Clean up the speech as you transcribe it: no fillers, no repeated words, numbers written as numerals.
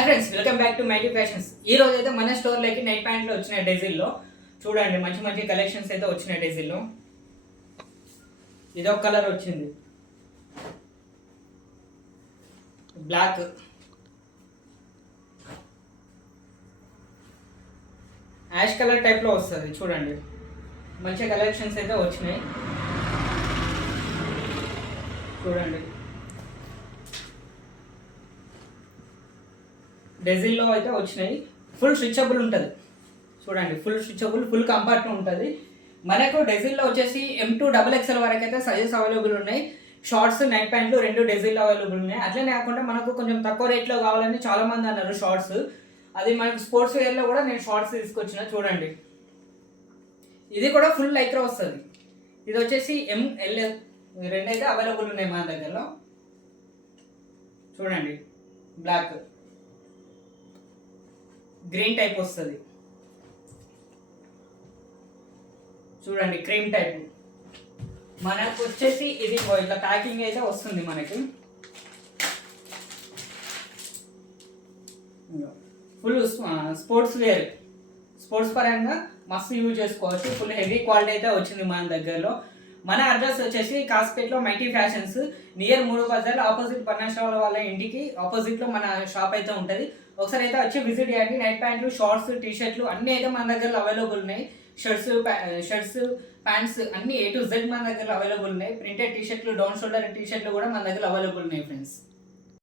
Hi friends, welcome back to mighty fashions. ఈ రోజు అయితే మన స్టోర్లోకి నైట్ ప్యాంట్లు వచ్చినాయి డెజిల్లో. చూడండి, మంచి మంచి కలెక్షన్స్ అయితే వచ్చినాయి డెజిల్లో. ఇదొక కలర్ వచ్చింది, బ్లాక్. యాష్ కలర్ టైప్లో వస్తుంది. చూడండి, మంచి కలెక్షన్స్ అయితే వచ్చినాయి. చూడండి, డెజిల్లో అయితే వచ్చినాయి. ఫుల్ స్విచబుల్ ఉంటుంది. చూడండి, ఫుల్ స్విచబుల్, ఫుల్ కంఫర్ట్ ఉంటుంది. మనకు డెజిల్లో వచ్చేసి M2XXL వరకు అయితే సైజెస్ అవైలబుల్ ఉన్నాయి. షార్ట్స్, నైట్ ప్యాంట్లు రెండు డెజిల్లో అవైలబుల్ ఉన్నాయి. అట్లనే కాకుండా మనకు కొంచెం తక్కువ రేట్లో కావాలని చాలామంది అన్నారు షార్ట్స్. అది మనకు స్పోర్ట్స్ వేర్లో కూడా నేను షార్ట్స్ తీసుకొచ్చిన. చూడండి, ఇది కూడా ఫుల్ లైక్రా వస్తుంది. ఇది వచ్చేసి ML రెండు అయితే అవైలబుల్ ఉన్నాయి మన దగ్గరలో. చూడండి, బ్లాక్, గ్రీన్ టైప్ వస్తుంది. చూడండి, క్రీమ్ టైప్. మనకు వచ్చేసి ఇది ఇట్లా ప్యాకింగ్ అయితే వస్తుంది మనకి. ఫుల్ స్పోర్ట్స్ వేర్, స్పోర్ట్స్ పరంగా మస్తు యూజ్ చేసుకోవచ్చు. ఫుల్ హెవీ క్వాలిటీ అయితే వచ్చింది మన దగ్గరలో. మన అడ్రస్ వచ్చేసి కాస్పేట్లో మైటీ ఫ్యాషన్స్, నియర్ 3 బజార్లో ఆపోజిట్ పర్ణశాల వాళ్ళ ఇంటికి ఆపోజిట్లో మన షాప్ అయితే ఉంటుంది. ఒకసారి అయితే వచ్చి విజిట్ చేయండి. నైట్ ప్యాంట్లు, షార్ట్స్, టీషర్ట్లు అన్నీ అయితే మన దగ్గర అవైలబుల్ ఉన్నాయి. షర్ట్స్, ప్యాంట్స్ అన్నీ A to Z మన దగ్గర అవైలబుల్ ఉన్నాయి. ప్రింటెడ్ టీషర్ట్లు, డౌన్ షోల్డర్ టీషర్ట్లు కూడా మన దగ్గర అవైలబుల్ ఉన్నాయి ఫ్రెండ్స్.